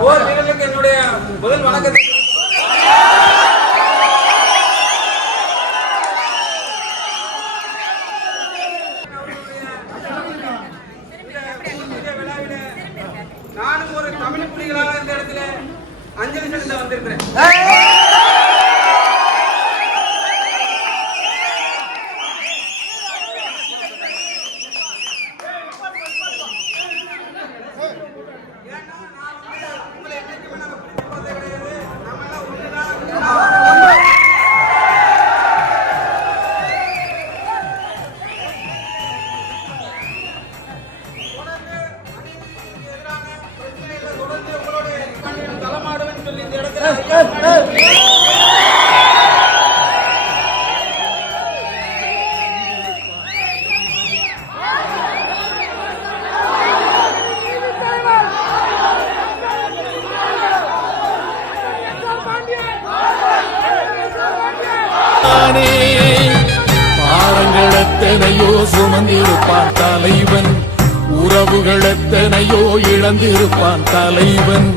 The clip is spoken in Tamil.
போர் வீரர்களுக்கு என்னுடைய முதல் வணக்கத்தை நானும் ஒரு தமிழ் புலிகளாக இந்த இடத்துல அஞ்சலி செலுத்த வந்திருக்கிறேன். பாரங்களெத்தனையோ சுமந்திருப்பான் தலைவன், உறவுகள் எத்தனையோ இழந்திருப்பான் தலைவன்.